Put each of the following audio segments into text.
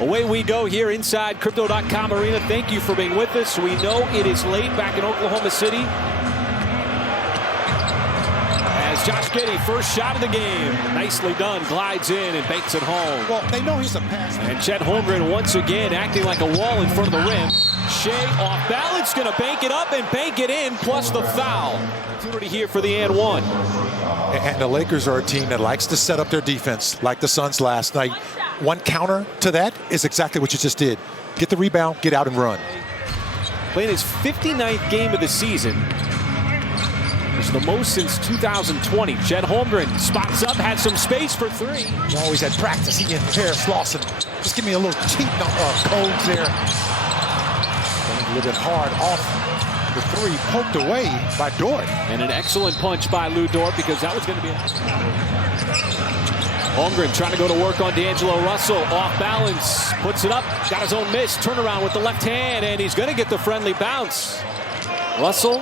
Away we go here inside Crypto.com Arena. Thank you for being with us. We know it is late back in Oklahoma City. As Josh Giddey, first shot of the game. Nicely done. Glides in and banks it home. Well, they know he's a passer. And Chet Holmgren once again acting like a wall in front of the rim. Shea off balance, going to bank it up and bank it in, plus the foul. Opportunity here for the and one. And the Lakers are a team that likes to set up their defense like the Suns last night. One counter to that is exactly what you just did. Get the rebound, get out and run. Playing his 59th game of the season. It's the most since 2020. Chet Holmgren spots up, had some space for three. He always had practice. He and Paris Lawson. Just give me a little cheat codes there. A little bit hard off the three, poked away by Dort. And an excellent punch by Lou Dort, because that was going to be Holmgren trying to go to work on D'Angelo Russell. Off balance, puts it up, got his own miss. Turnaround with the left hand, and he's going to get the friendly bounce. Russell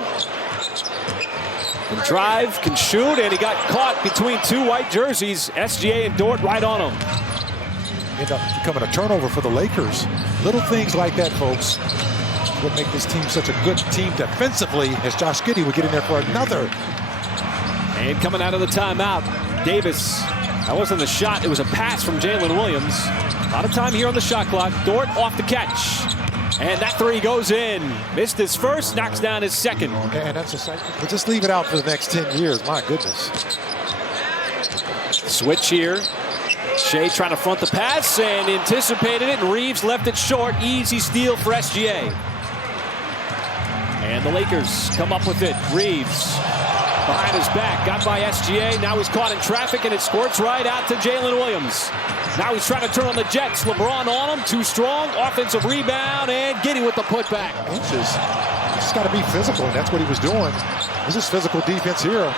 can drive, can shoot, and he got caught between two white jerseys. SGA and Dort right on him. Ended up becoming a turnover for the Lakers. Little things like that, folks, would make this team such a good team defensively, as Josh Giddey would get in there for another. And coming out of the timeout, Davis. That wasn't a shot, it was a pass from Jalen Williams. A lot of time here on the shot clock. Dort off the catch. And that three goes in. Missed his first, knocks down his second. And that's a sight. But just leave it out for the next 10 years. My goodness. Switch here. Shea trying to front the pass and anticipated it, and Reeves left it short. Easy steal for SGA. And the Lakers come up with it. Reeves behind his back, got by SGA. Now he's caught in traffic, and it squirts right out to Jalen Williams. Now he's trying to turn on the Jets. LeBron on him, too strong. Offensive rebound, and Giddey with the putback. Inches. Just got to be physical, and that's what he was doing. This is physical defense here.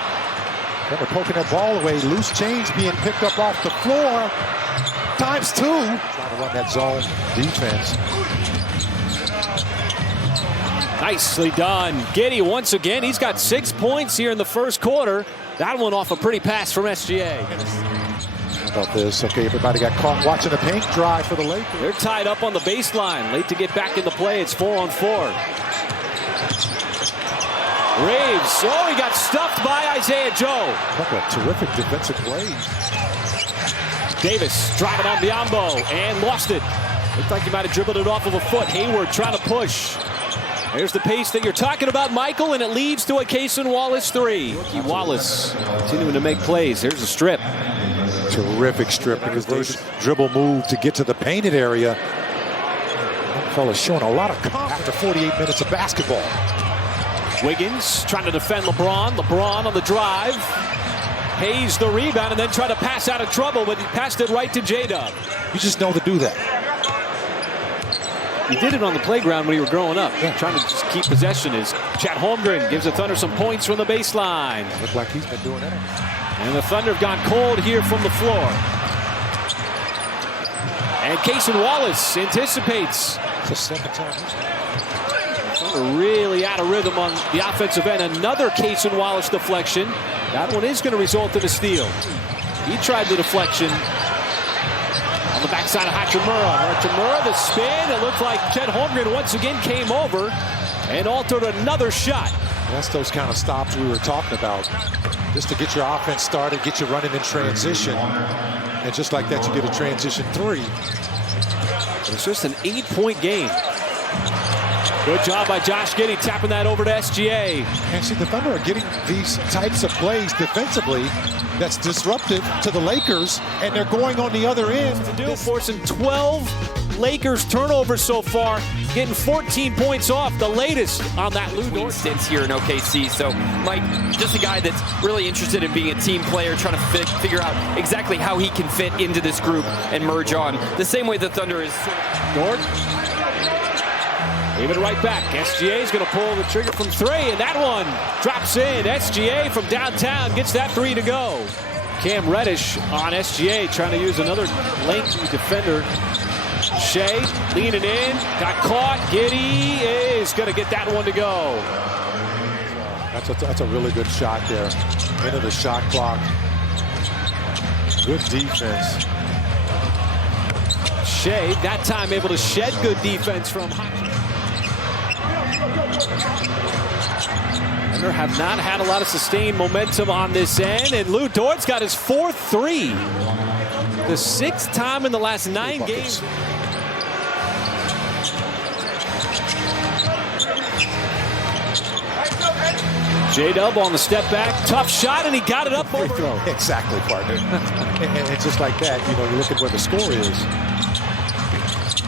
Then we're poking that ball away. Loose change being picked up off the floor. ×2. Trying to run that zone defense. Nicely done. Giddey once again. He's got 6 points here in the first quarter. That one off a pretty pass from SGA. How about this? Okay, everybody got caught watching the paint dry for the Lakers. They're tied up on the baseline. Late to get back into play. It's 4-on-4. Reeves. Oh, he got stuffed by Isaiah Joe. Look at terrific defensive play. Davis driving on Biyombo and lost it. Looked like he might have dribbled it off of a foot. Hayward trying to push. There's the pace that you're talking about, Michael, and it leads to a Cason Wallace three. Rookie Wallace continuing to make plays. There's a strip. Terrific strip, because Davis dribble move to get to the painted area. That fella's showing a lot of confidence after 48 minutes of basketball. Wiggins trying to defend LeBron. LeBron on the drive. Hayes the rebound and then try to pass out of trouble, but he passed it right to J-Dub. You just know to do that. He did it on the playground when he was growing up, trying to just keep possession. Is Chet Holmgren gives the Thunder some points from the baseline. Looks like he's been doing that. And the Thunder have gone cold here from the floor. And Cason Wallace anticipates. It's the second time. Thunder really out of rhythm on the offensive end. Another Cason Wallace deflection. That one is going to result in a steal. He tried the deflection on the backside of Hachimura. Hachimura, the spin. It looked like Chet Holmgren once again came over and altered another shot. That's those kind of stops we were talking about. Just to get your offense started, get you running in transition. And just like that, you get a transition three. It's just an 8-point game. Good job by Josh Giddey tapping that over to SGA. And see, the Thunder are getting these types of plays defensively that's disruptive to the Lakers, and they're going on the other end. Forcing 12 Lakers turnovers so far, getting 14 points off, the latest on that Lou Dort stints here in OKC. So, Mike, just a guy that's really interested in being a team player, trying to figure out exactly how he can fit into this group and merge on. The same way the Thunder is. Dort. Leave it right back. SGA is going to pull the trigger from three, and that one drops in. SGA from downtown gets that three to go. Cam Reddish on SGA trying to use another lengthy defender. Shea leaning in, got caught. Giddey is going to get that one to go. That's a really good shot there. Into the shot clock. Good defense. Shea, that time able to shed good defense from Hunter. Have not had a lot of sustained momentum on this end, and Lou Dort's got his 4th 3. The 6th time in the last 9 games. J-Dub on the step back, tough shot, and he got it up over. Exactly, partner. and just like that, you look at where the score is.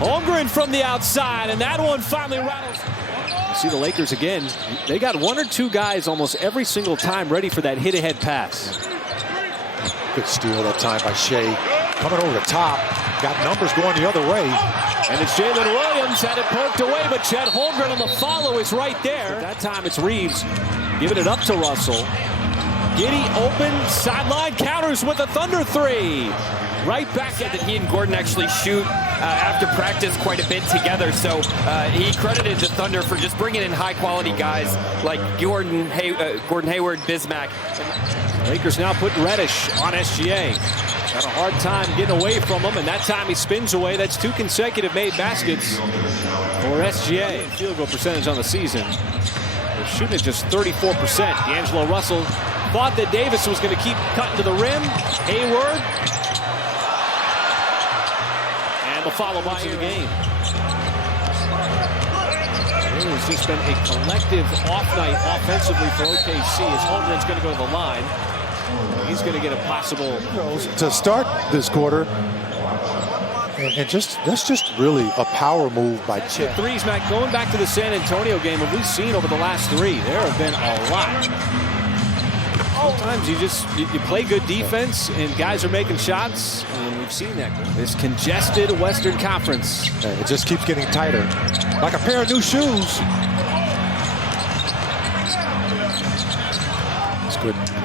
Holmgren from the outside, and that one finally rattles. You see the Lakers again. They got 1 or 2 guys almost every single time ready for that hit-ahead pass. Good steal that time by Shea. Coming over the top. Got numbers going the other way. And it's Jalen Williams, had it poked away, but Chet Holmgren on the follow is right there. At that time, it's Reeves giving it up to Russell. Giddey open, sideline counters with a Thunder 3. Right back at that he and Gordon actually shoot after practice quite a bit together. So he credited the Thunder for just bringing in high-quality guys like Gordon Hayward, Bismack. Lakers now putting Reddish on SGA. Got a hard time getting away from him, and that time he spins away. That's 2 consecutive made baskets for SGA. Field goal percentage on the season. They're shooting at just 34%. D'Angelo Russell thought that Davis was going to keep cutting to the rim. Hayward. And the follow by in the game. It has just been a collective off night offensively for OKC as Holmgren's going to go to the line. He's going to get a possible to start this quarter, and that's just really a power move by Chet. Threes, Matt, going back to the San Antonio game, what we've seen over the last 3, there have been a lot. Sometimes you play good defense and guys are making shots, and we've seen that. This congested Western Conference. It just keeps getting tighter, like a pair of new shoes.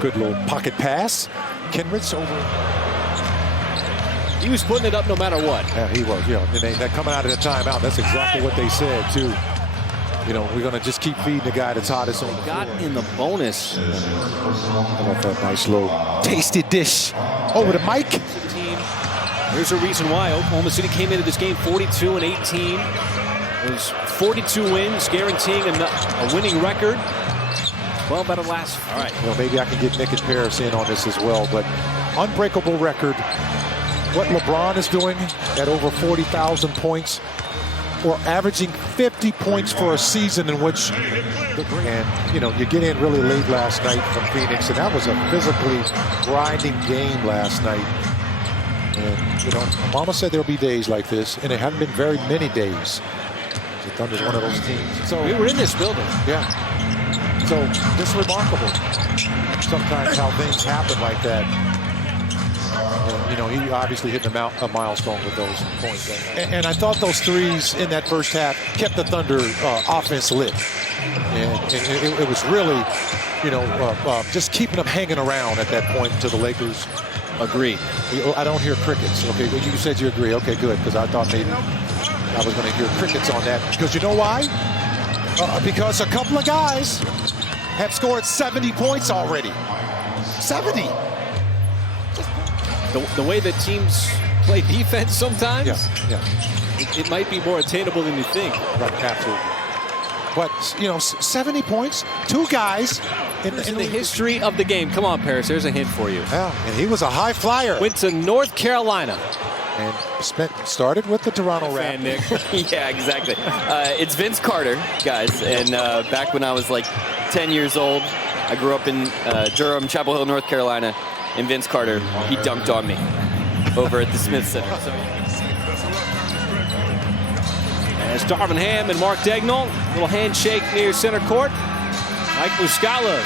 Good little pocket pass. Kenrich over. He was putting it up no matter what. Yeah, he was. And that coming out of the timeout, that's exactly what they said too. We're going to just keep feeding the guy that's hottest on the floor. Got in the bonus. How about that nice little tasty dish over to Mike? There's a reason why Oklahoma City came into this game 42-18. It was 42 wins, guaranteeing a winning record. 12 out of last. All right. Well, maybe I can get Nick and Paris in on this as well, but unbreakable record. What LeBron is doing at over 40,000 points, or averaging 50 points for a season in which, you get in really late last night from Phoenix, and that was a physically grinding game last night. And, Mama said there'll be days like this, and it haven't been very many days. The Thunder's one of those teams. So we were in this building. Yeah. So it's remarkable sometimes how things happen like that. He obviously hit a milestone with those points. And I thought those threes in that first half kept the Thunder offense lit. And it was really, just keeping them hanging around at that point until the Lakers. Agree. I don't hear crickets. Okay, well, you said you agree. Okay, good, because I thought maybe I was going to hear crickets on that. Because you know why? Because a couple of guys have scored 70 points already. 70. The way that teams play defense sometimes, yeah. It might be more attainable than you think. Right, absolutely. But, 70 points, 2 guys in the history of the game. Come on, Paris, there's a hint for you. Yeah, and he was a high flyer. Went to North Carolina. And started with the Toronto Raptors. Yeah, exactly. It's Vince Carter, guys. And back when I was like 10 years old, I grew up in Durham, Chapel Hill, North Carolina. And Vince Carter, he dunked on me over at the Smith Center. As Darvin Ham and Mark Daigneault, little handshake near center court. Mike Muscala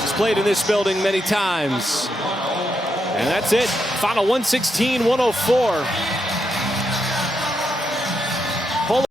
has played in this building many times. And that's it. Final 116-104.